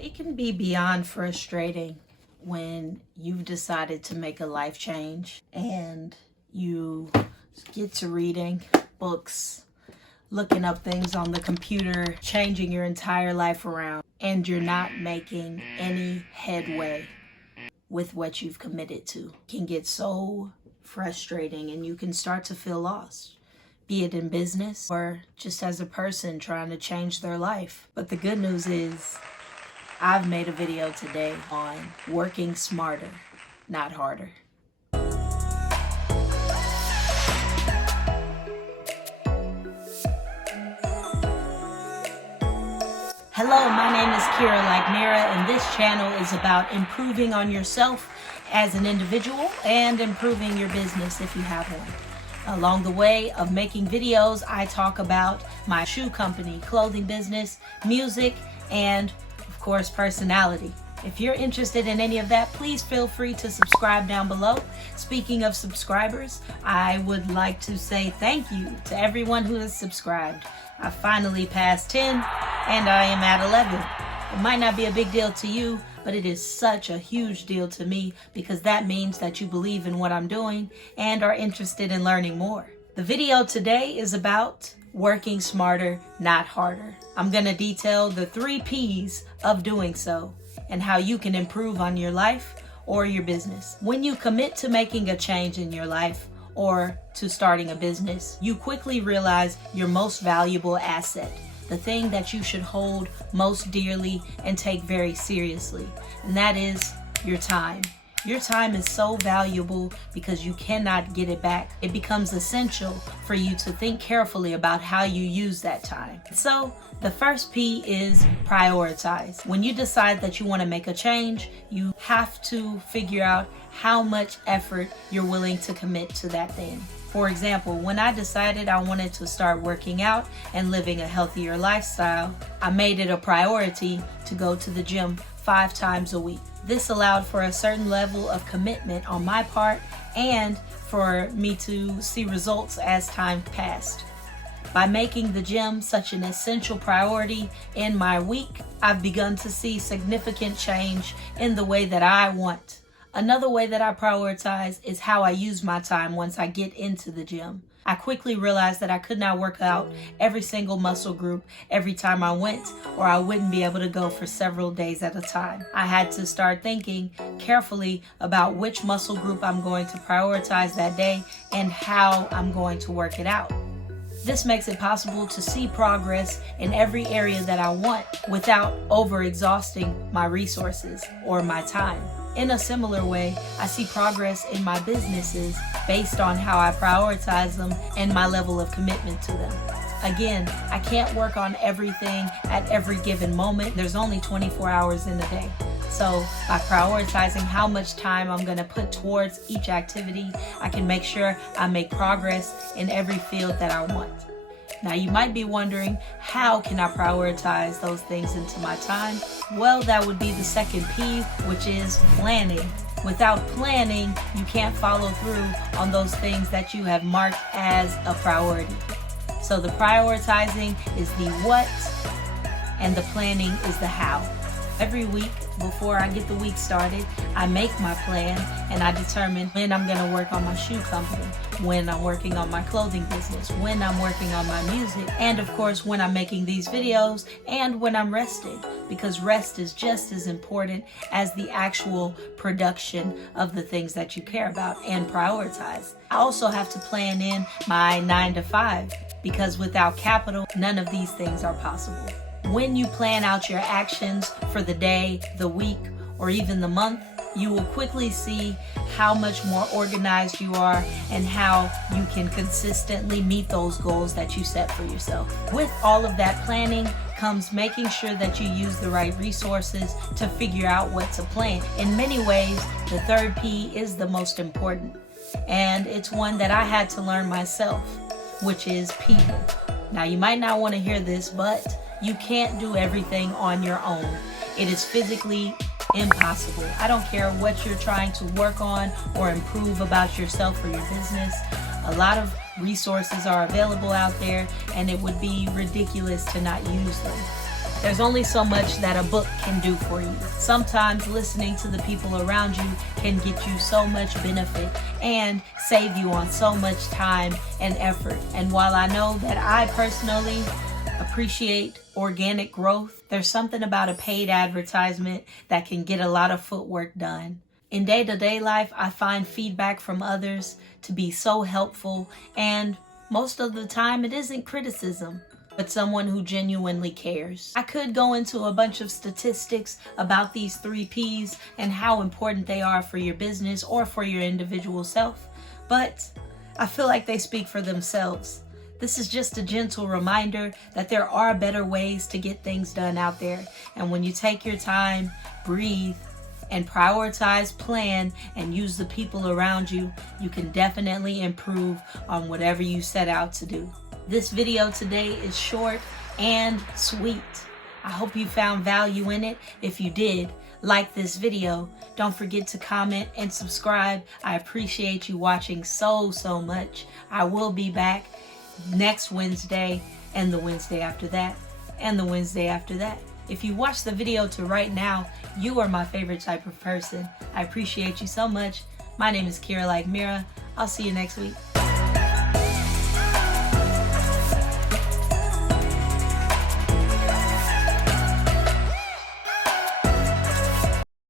It can be beyond frustrating when you've decided to make a life change and you get to reading books, looking up things on the computer, changing your entire life around, and you're not making any headway with what you've committed to. It can get so frustrating and you can start to feel lost, be it in business or just as a person trying to change their life. But the good news is I've made a video today on working smarter, not harder. Hello, my name is Kirra Like Mirra, and this channel is about improving on yourself as an individual and improving your business if you have one. Along the way of making videos, I talk about my shoe company, clothing business, music, and of course, personality. If you're interested in any of that, please feel free to subscribe down below. Speaking of subscribers, I would like to say thank you to everyone who has subscribed. I finally passed 10 and I am at 11. It might not be a big deal to you, but it is such a huge deal to me because that means that you believe in what I'm doing and are interested in learning more. The video today is about working smarter, not harder. I'm going to detail the 3 P's of doing so and how you can improve on your life or your business. When you commit to making a change in your life or to starting a business, you quickly realize your most valuable asset, the thing that you should hold most dearly and take very seriously, and that is your time. Your time is so valuable because you cannot get it back. It becomes essential for you to think carefully about how you use that time. So the first P is prioritize. When you decide that you want to make a change, you have to figure out how much effort you're willing to commit to that thing. For example, when I decided I wanted to start working out and living a healthier lifestyle, I made it a priority to go to the gym 5 times a week. This allowed for a certain level of commitment on my part and for me to see results as time passed. By making the gym such an essential priority in my week, I've begun to see significant change in the way that I want. Another way that I prioritize is how I use my time once I get into the gym. I quickly realized that I could not work out every single muscle group every time I went, or I wouldn't be able to go for several days at a time. I had to start thinking carefully about which muscle group I'm going to prioritize that day and how I'm going to work it out. This makes it possible to see progress in every area that I want without overexhausting my resources or my time. In a similar way, I see progress in my businesses based on how I prioritize them and my level of commitment to them. Again, I can't work on everything at every given moment. There's only 24 hours in a day. So by prioritizing how much time I'm going to put towards each activity, I can make sure I make progress in every field that I want. Now you might be wondering, how can I prioritize those things into my time? Well, that would be the second P, which is planning. Without planning, you can't follow through on those things that you have marked as a priority. So the prioritizing is the what and the planning is the how. Every week before I get the week started, I make my plan and I determine when I'm going to work on my shoe company, when I'm working on my clothing business, when I'm working on my music, and of course when I'm making these videos and when I'm resting, because rest is just as important as the actual production of the things that you care about and prioritize. I also have to plan in my 9 to 5 because without capital, none of these things are possible. When you plan out your actions for the day, the week, or even the month, you will quickly see how much more organized you are and how you can consistently meet those goals that you set for yourself. With all of that planning comes making sure that you use the right resources to figure out what to plan. In many ways, the third P is the most important, and it's one that I had to learn myself, which is people. Now, you might not want to hear this, but you can't do everything on your own. It is physically impossible. I don't care what you're trying to work on or improve about yourself or your business. A lot of resources are available out there, and it would be ridiculous to not use them. There's only so much that a book can do for you. Sometimes listening to the people around you can get you so much benefit and save you on so much time and effort. And while I know that I personally appreciate organic growth, there's something about a paid advertisement that can get a lot of footwork done. In day-to-day life, I find feedback from others to be so helpful, and most of the time it isn't criticism, but someone who genuinely cares. I could go into a bunch of statistics about these 3 P's and how important they are for your business or for your individual self, but I feel like they speak for themselves. This is just a gentle reminder that there are better ways to get things done out there. And when you take your time, breathe, and prioritize, plan, and use the people around you, you can definitely improve on whatever you set out to do. This video today is short and sweet. I hope you found value in it. If you did, like this video. Don't forget to comment and subscribe. I appreciate you watching so much. I will be back next Wednesday, and the Wednesday after that, and the Wednesday after that. If you watch the video to right now, you are my favorite type of person. I appreciate you so much. My name is Kirra Like Mirra. I'll see you next week.